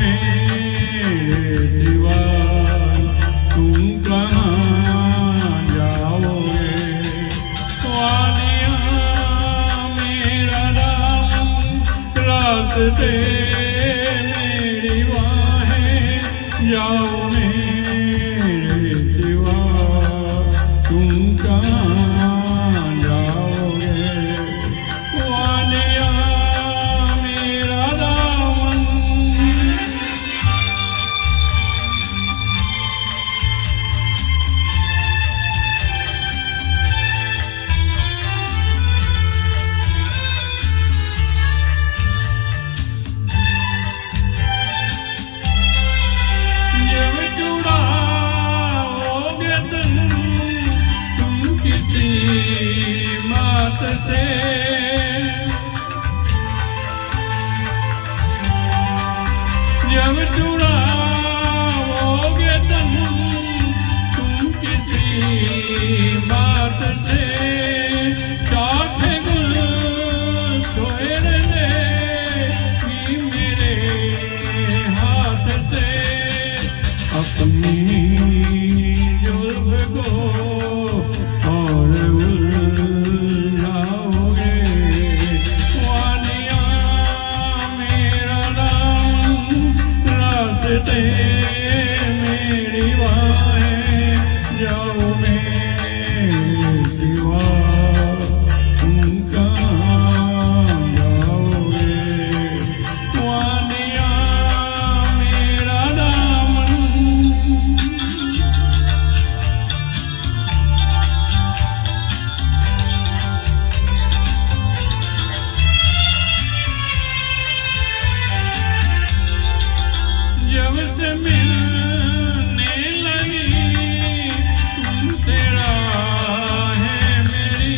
मेरे सिवा तुम कहाँ जाओगे। वादियाँ मेरा दामन रास्ते मेरी बाहें, जाओ मेरे सिवा तुम कहाँ जाओगे। वादियाँ मेरा दामन। जब जुड़ाओगे तुम किसी बात से, जब जुड़ाओगे तुम किसी बात से, साथ गुल छोड़ देगी मेरे हाथ से। अपनी जुल्फ को और उलझाओगे। वादियाँ मेरा दामन रास्ते मेरी बाहें, जाओ मेरे सिवा तुम कहाँ जाओगे। वादियाँ मेरा दामन। जब से मिलने लगी तुमसे राहें मेरी,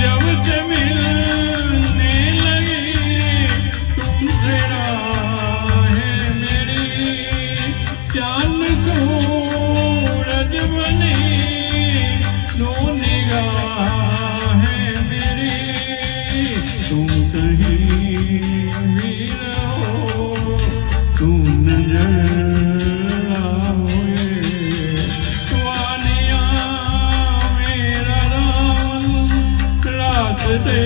जब से मिलने लगी तुमसे राहें मेरी, चांद सूरज बनी दो निगाहें मेरी। तुम कहीं भी रहो तुम नजर आओगे। वादियाँ मेरा दामन रास्ते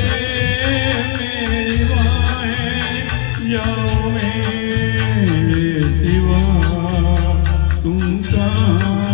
मेरी बाहें, जाओ मेरे सिवा तुम कहाँ